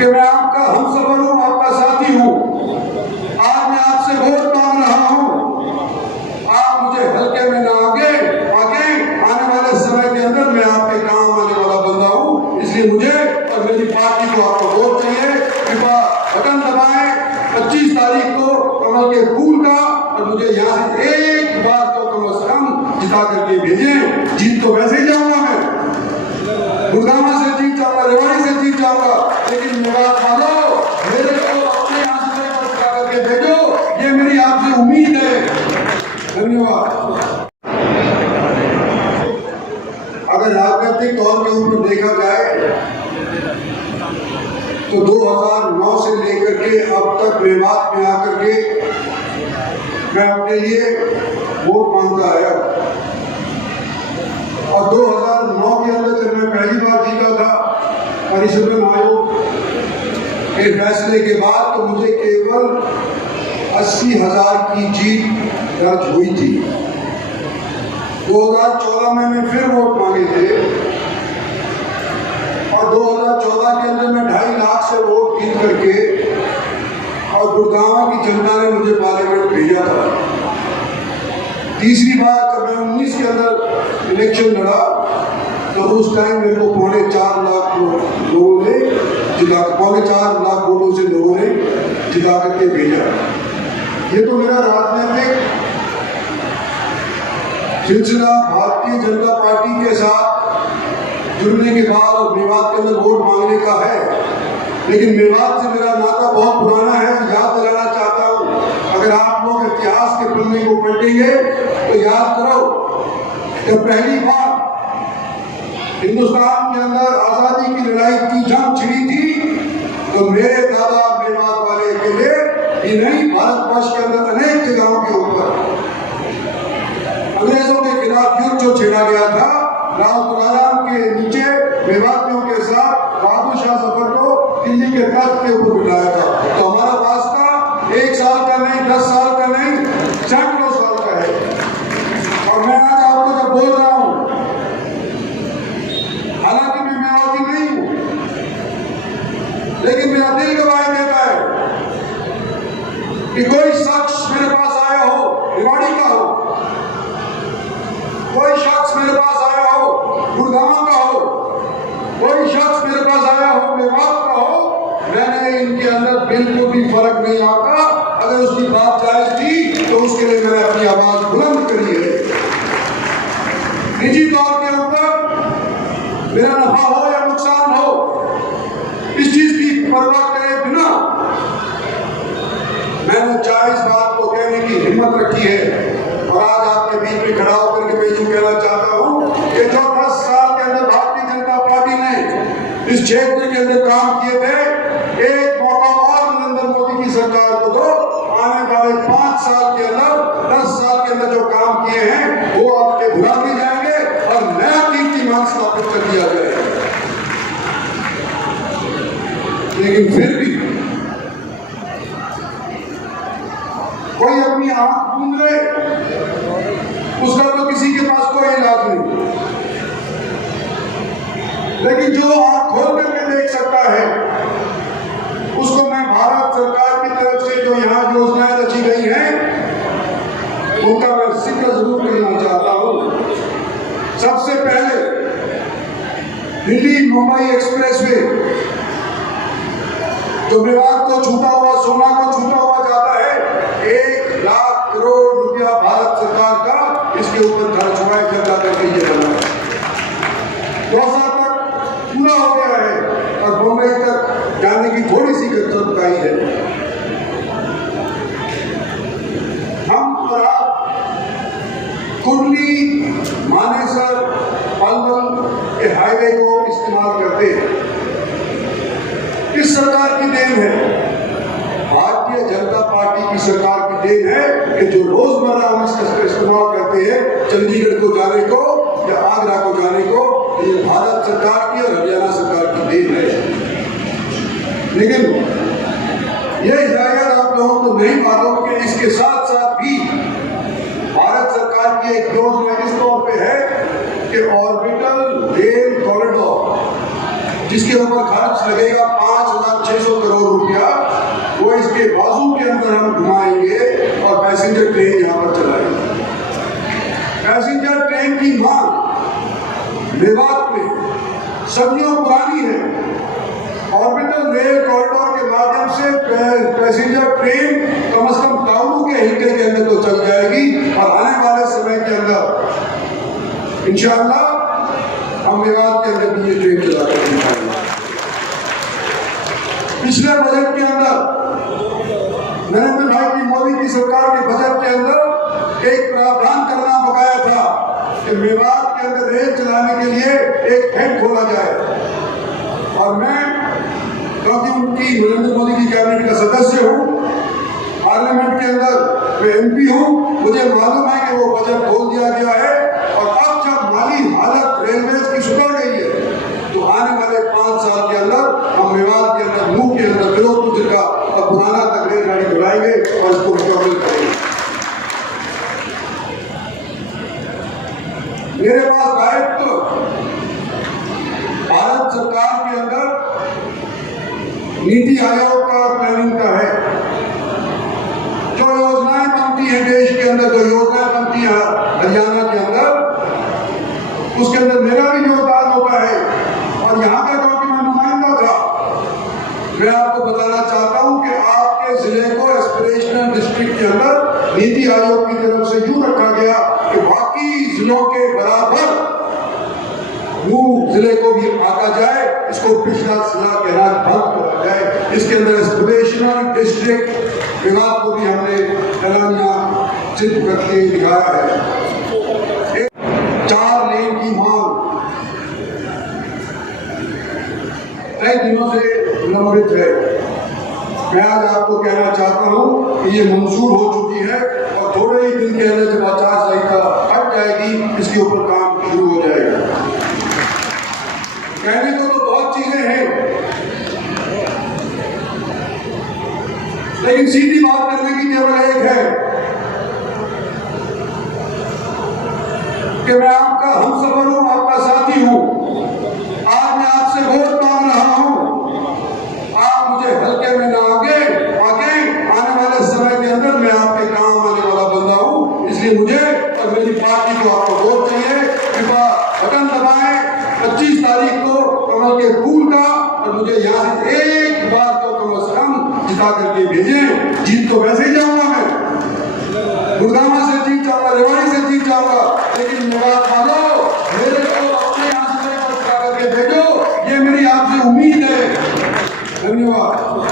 कि मैं आपका हमसफर हूं, आपका साथी हूं। आज मैं आपसे वोट मांग रहा हूं, आप मुझे हल्के में ना आगे आने वाले समय के अंदर मैं आपके काम आने वाला बंदा हूं। इसलिए मुझे और मेरी पार्टी को आपको वोट चाहिए। कृपया बटन दबाएं 25 तारीख को कमल के फूल का, और मुझे यहाँ से एक बार तो कम से कम जिता करके भेजें। जीत तो वैसे ही जाऊंगा, मैं गुड़गांव से जीत जाऊंगा, रेवाड़ी से जीत जाऊंगा, लेकिन मेवात वालों मेरे को अपने यहाँ से जिता करके भेजो, ये मेरी आपसे उम्मीद है। धन्यवाद। अगर राजनीतिक तौर के ऊपर देखा जाए तो 2009 से लेकर के अब तक मेवात में आकर के मैं अपने लिए वोट मांगता आया, और 2009 के अंदर जब मैं पहली बार जीता था परिषद आयोग के फैसले के बाद, तो मुझे केवल 80,000 की जीत दर्ज हुई थी। 2014 में मैं फिर वोट मांगे थे, और 2014 के अंदर मैं 2.5 लाख से वोट जीत करके, और गुड़गांव की जनता ने मुझे पार्लियामेंट भेजा था। तीसरी बार जब मैं 19 के अंदर इलेक्शन लड़ा, तो उस टाइम मेरे को 4.25 लाख लोगों ने जिता, 4.25 लाख वोटों से लोगों ने जिता करके भेजा। ये तो मेरा राजनीतिक सिलसिला भारतीय जनता पार्टी के साथ जुड़ने के बाद और मेवात के अंदर वोट मांगने का है, लेकिन मेवात से मेरा नाता बहुत पुराना है। याद दिलाना चाहता हूँ, अगर आप लोग इतिहास के पन्ने को पलटेंगे तो याद करो, जब पहली बार हिंदुस्तान के अंदर आजादी की लड़ाई की जंग छिड़ी थी, तो मेरे दादा मेवात वाले अकेले ही नहीं, भारतवर्ष के अंदर अनेक जगहों के ऊपर अंग्रेजों के खिलाफ युद्ध जो छेड़ा गया था, राव तुलाराम के नीचे मेवातियों के साथ बहादुर शाह जफर को दिल्ली के तख्त के ऊपर बिठाया था। तो हमारा वास्ता 1 साल का नहीं, 10 साल का नहीं, सैकड़ों साल का है। और मैं आज आपको जब बोल रहा हूं, हालांकि मैं मेवाती नहीं हूं, लेकिन मेरा दिल गवाही देता है कि कोई शख्स मेरे पास आया हो, रेवाड़ी का हो, कोई शख्स मेरे पास आया हो, गुड़गांव का हो, कोई शख्स मेरे पास आया हो, मेवात का हो, मैंने इनके अंदर बिल्कुल भी फर्क नहीं आता। अगर उसकी बात जायज थी तो उसके लिए मैंने अपनी आवाज बुलंद करी है। निजी तौर के ऊपर मेरा नफा हो या नुकसान हो, इस चीज की परवाह करे बिना मैंने चाहे इस बात को कहने की हिम्मत रखी है। और आज आपके बीच में खड़ा होकर के मैं यूं कहना चाहता हूं कि जो 10 साल के अंदर भारतीय जनता पार्टी ने इस क्षेत्र के अंदर काम किए थे, एक मौका और नरेंद्र मोदी की सरकार को दो। आने वाले 5 साल के अंदर, 10 साल के अंदर जो काम किए हैं वो आपके भुला दिए जाएंगे और नया कीर्तिमान स्थापित कर दिया जाएगा। लेकिन फिर भी कोई अपनी आंख मूंद ले, उसका तो किसी के पास कोई इलाज नहीं, लेकिन जो आंख खोल करके देख सकता है, उसको मैं भारत सरकार की तरफ से जो यहाँ योजनाएं रची गई हैं उनका मैं जिक्र जरूर करना चाहता हूँ। सबसे पहले दिल्ली मुंबई एक्सप्रेसवे जो मेवात को छूटा हुआ, सोना को छूटा हुआ जाता है, 1 लाख करोड़ रुपया भारत सरकार का इसके ऊपर खर्च हुआ है। जब करके ये बना 2 साल तक पूरा हो गया है और मुंबई तक जाने की थोड़ी सी कसरत आई है। हम और आप कुर्ली, मानेसर, पलवल के हाईवे को इस्तेमाल करते हैं। किस सरकार की देन है? भारतीय जनता पार्टी की सरकार की देन है कि जो रोजमर्रा हम इसका इस्तेमाल करते हैं, चंडीगढ़ को जाने को या आगरा को जाने को, ये भारत सरकार की और हरियाणा सरकार की देन है। लेकिन ये हिदायत आप लोगों को नहीं मालूम कि इसके साथ साथ भी भारत सरकार की एक योजना इस तौर पे है कि ऑर्बिटल रेल कॉरिडोर, जिसके ऊपर खर्च लगेगा 5,600 पर हम घुमाएंगे और पैसेंजर ट्रेन यहाँ पर चलाएंगे। पैसेंजर ट्रेन की मांग मेवात में सदियों पुरानी है। ऑर्बिटल रेल कॉरिडोर के माध्यम से पैसेंजर ट्रेन कम से कम काउलू के हिलके के अंदर तो चल जाएगी और आने वाले समय के अंदर इंशाअल्लाह हम मेवात के अंदर भी ये ट्रेन चला कर दिखाएंगे। पिछले बजट के अंदर नरेंद्र भाई की मोदी की सरकार के बजट के अंदर एक प्रावधान करना बकाया था कि मेवात के अंदर रेल चलाने के लिए एक हेड खोला जाए। और मैं क्योंकि उनकी नरेंद्र मोदी की कैबिनेट का सदस्य हूँ, पार्लियामेंट के अंदर मैं एमपी हूँ, मुझे मालूम है कि वो बजट खोल दिया गया है। और अब जब माली हालत रेलवे की सुधर गई है तो आने वाले 5 साल के अंदर हम मेवात के अंदर मुंह के अंदर फिरोजपुर जिला और पुराना तक रेलगाड़ी बुलाएंगे और इसको मुकम्मल करेंगे। मेरे पास दायित्व भारत सरकार के अंदर नीति आयोग का प्लानिंग का है। जो योजनाएं बनती है देश के अंदर, जो योजनाएं बनती है हरियाणा के अंदर, उसके अंदर मेरा भी योगदान होता है। और यहाँ का क्योंकि मैं नुमाइंदा था, मैं आपको बताना चाहता हूँ कि आपके जिले को एस्पिरेशनल डिस्ट्रिक्ट के अंदर नीति आयोग की तरफ से यूं रखा गया कि बाकी जिलों के बराबर जिले को भी आका जाए, इसको पिछड़ा जिला कहना बंद करा जाए। इसके अंदर एस्पिरेशनल डिस्ट्रिक्ट विभाग को भी हमने ऐलानिया सिद्ध करके दिखाया है। 4 लेन की मांग कई दिनों से लंबित है। मैं आज आपको कहना चाहता हूं कि ये मंजूर हो चुकी है और थोड़े ही दिन के अंदर जब आचार संहिता हट जाएगी, इसके ऊपर काम शुरू हो जाएगा। कहने को तो बहुत चीजें हैं, लेकिन सीधी बात करने की केवल एक है कि मैं आपका हमसफर हूं, आपका साथी हूं। आज मैं आपसे वोट मांग रहा हूं, आप मुझे हल्के में ना आने वाले समय के अंदर मैं आपके काम आने वाला बंदा हूं। इसलिए मुझे और मेरी पार्टी को आपको वोट चाहिए। कृपया बटन दबाएं 25 तारीख को कमल के फूल का, और मुझे यहाँ से एक बार तो कम से कम जिता करके भेजें। जीत तो वैसे ही जाऊंगा, मैं गुड़गांव से जीत जाऊंगा, रेवाड़ी से जीत जाऊंगा, लेकिन मेवात वालों मेरे को अपने यहाँ से जिता करके भेजो, ये मेरी आपसे उम्मीद है। धन्यवाद।